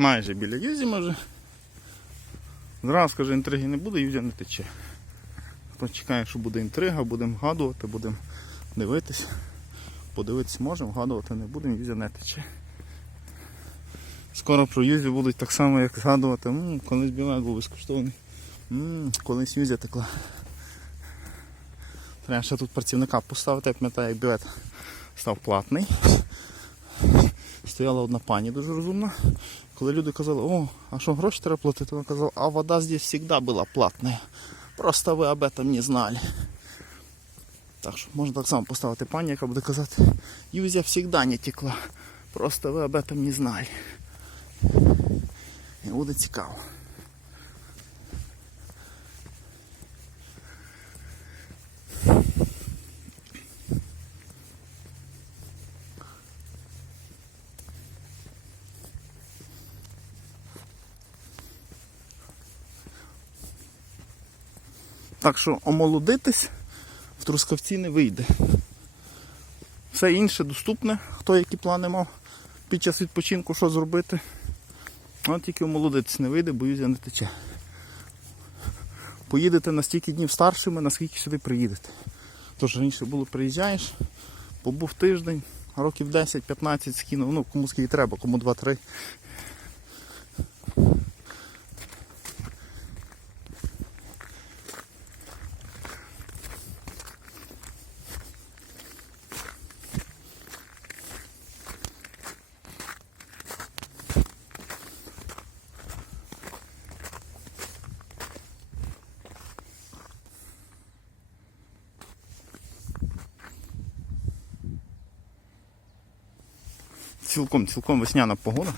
Майже біля Юзі може. Зразу скаже, інтриги не буде, Юзя не тече. Хто чекає, що буде інтрига, будемо вгадувати, будемо дивитись. Подивитись можемо, вгадувати не будемо, Юзя не тече. Скоро про Юзю будуть так само, як згадувати, «М, колись білет був безкоштовний. М, колись Юзя текла. Треба ще тут працівника поставити, я пам'ятаю, як білет став платний. Стояла одна пані дуже розумна. Коли люди казали, о, а що гроші треба платити, вона казала, а вода здесь завжди була платна. Просто ви об этом не знали. Так що можна так само поставити пані, яка буде казати, Юзя завжди не текла. Просто ви об этом не знали. І буде цікаво. Так що омолодитись в Трускавці не вийде. Все інше доступне, хто які плани мав під час відпочинку, що зробити. А тільки омолодитись не вийде, боюсь, я не тече. Поїдете на стільки днів старшими, наскільки сюди приїдете. Тож раніше було, приїжджаєш, побув тиждень, років 10-15 скинув, ну кому скільки треба, кому 2-3. Цілком, цілком весняна погода.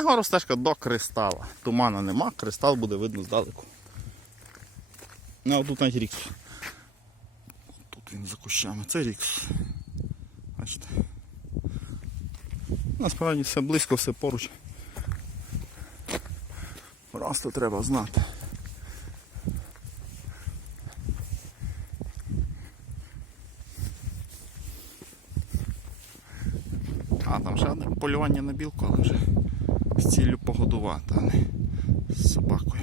Нагору стежка до кристала. Тумана нема, кристал буде видно здалеку. Ну, а тут навіть рікс. Тут він за кущами. Це рікс. Бачите. Насправді все близько, все поруч. Просто треба знати. А там ще одне полювання на білку, але вже з ціллю погодувати, а не з собакою.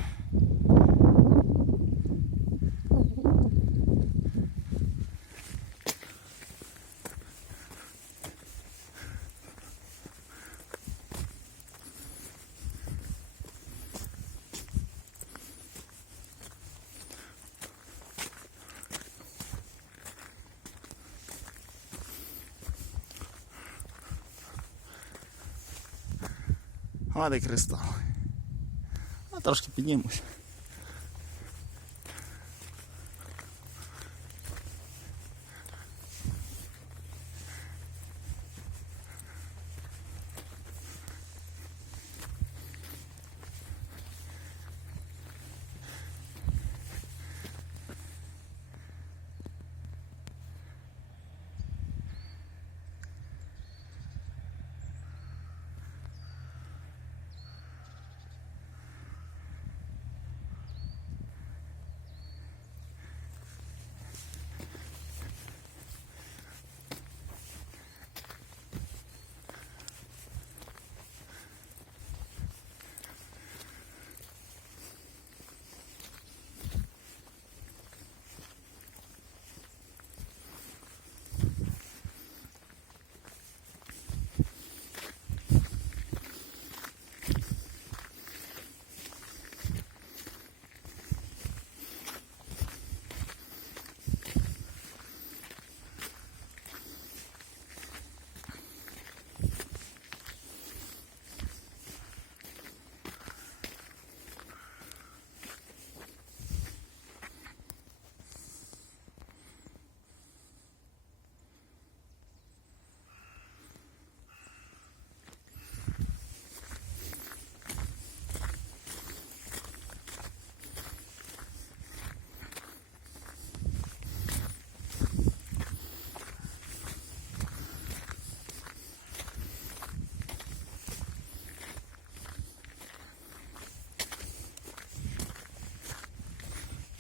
Гладий кристал. А трошки піднімусь.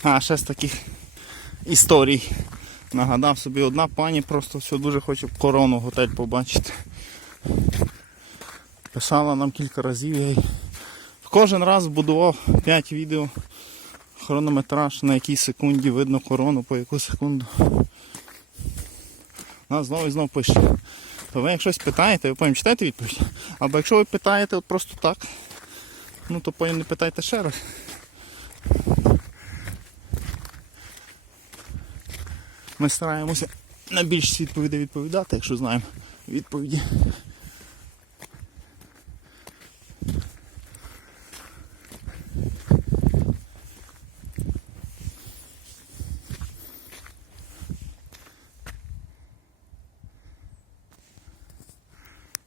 А, ще з таких історій. Нагадав собі одна пані просто все дуже хоче корону готель побачити. Писала нам кілька разів. Я кожен раз будував 5 відео. Хронометраж, на якій секунді видно корону, по яку секунду. Нас знову і знову пише. То ви як щось питаєте, ви потім читаєте відповідь. Або якщо ви питаєте от просто так, ну то потім не питайте ще раз. Ми стараємося на більшість відповідей відповідати, якщо знаємо відповіді.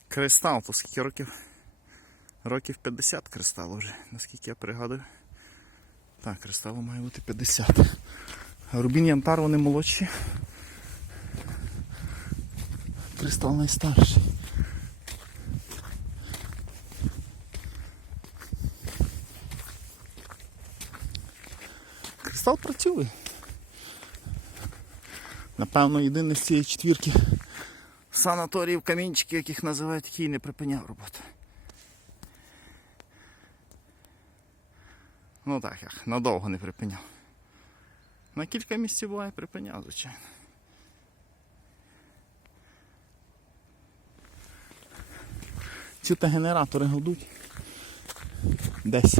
Кристал, то скільки років? Років 50 кристалу вже, наскільки я пригадую. Так, кристалу має бути 50. Рубін Янтар вони молодші. Кристал найстарший. Кристал працює. Напевно, єдиний з цієї четвірки санаторіїв камінчиків, яких називають, який не припиняв роботу. Ну так, як, надовго не припиняв. На кілька місців буває припиняв, звичайно. Ці генератори гудуть. Десь